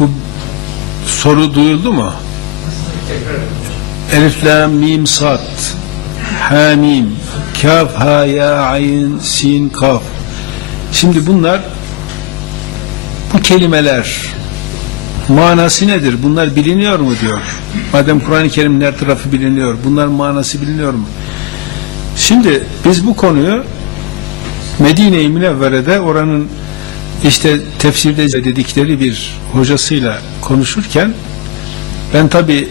bu soru duyuldu mu? Elif, Lam, Mim, Sad, Ha, Mim, Kaf, Ha, Ya, Ayn, Sin, Kaf. Şimdi bunlar bu kelimeler manası nedir? Bunlar biliniyor mu diyor. Madem Kur'an-ı Kerim'in her tarafı biliniyor. Bunların manası biliniyor mu? Şimdi biz bu konuyu Medine-i Münevvere'de oranın işte tefsirde dedikleri bir hocasıyla konuşurken ben tabi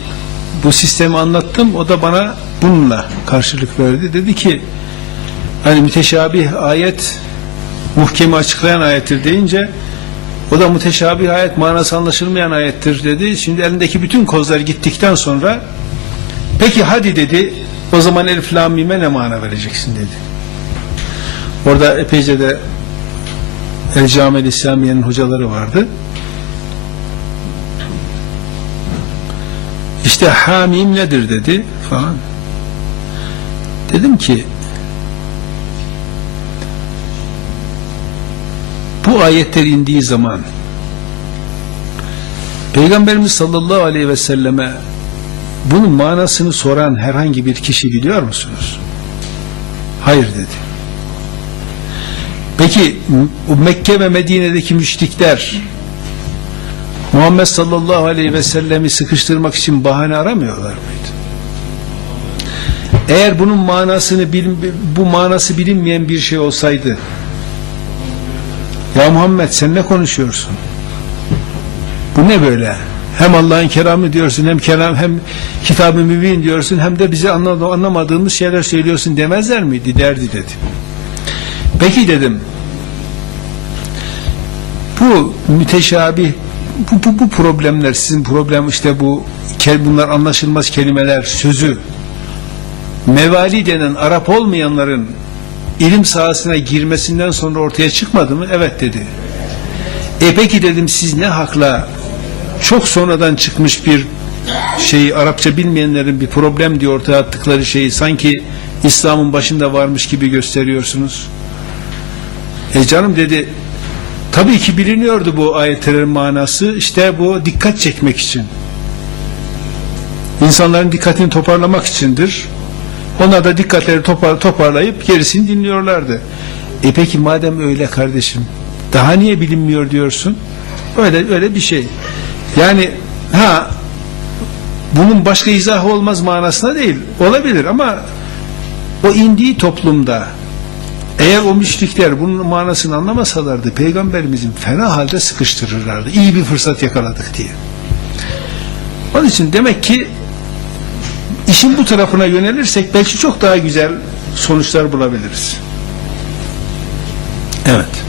bu sistemi anlattım o da bana bununla karşılık verdi. Dedi ki hani müteşabih ayet muhkemi açıklayan ayettir deyince o da müteşabih ayet manası anlaşılmayan ayettir dedi. Şimdi elindeki bütün kozlar gittikten sonra peki hadi dedi o zaman Elif Lam Mim'e ne mana vereceksin dedi. Orada epeyce de El Camel İslamiye'nin hocaları vardı. İşte hamim nedir dedi falan. Dedim ki bu ayetler indiği zaman Peygamberimiz sallallahu aleyhi ve selleme bunun manasını soran herhangi bir kişi biliyor musunuz? Hayır dedi. Peki Mekke ve Medine'deki müşrikler Muhammed sallallahu aleyhi ve sellemi sıkıştırmak için bahane aramıyorlar mıydı? Eğer bunun manasını bil- bu manası bilinmeyen bir şey olsaydı ya Muhammed sen ne konuşuyorsun? Bu ne böyle? Hem Allah'ın kelamı diyorsun hem kelam hem kitab-ı mübin diyorsun hem de bize anla- anlamadığımız şeyler söylüyorsun demezler miydi? Derdi dedi. Peki dedim. Bu müteşabih bu, bu, bu problemler sizin problem işte bu bunlar anlaşılmaz kelimeler sözü mevali denen Arap olmayanların ilim sahasına girmesinden sonra ortaya çıkmadı mı? Evet dedi. E peki dedim siz ne hakla çok sonradan çıkmış bir şeyi Arapça bilmeyenlerin bir problem diye ortaya attıkları şeyi sanki İslam'ın başında varmış gibi gösteriyorsunuz. E canım dedi tabii ki biliniyordu bu ayetlerin manası işte bu dikkat çekmek için. İnsanların dikkatini toparlamak içindir. Onlar da dikkatleri topar, toparlayıp gerisini dinliyorlardı. E peki madem öyle kardeşim daha niye bilinmiyor diyorsun? Öyle öyle bir şey. Yani ha bunun başka izahı olmaz manasına değil. Olabilir ama o indiği toplumda eğer o müşrikler bunun manasını anlamasalardı peygamberimizin fena halde sıkıştırırlardı. İyi bir fırsat yakaladık diye. Onun için demek ki işin bu tarafına yönelirsek belki çok daha güzel sonuçlar bulabiliriz. Evet.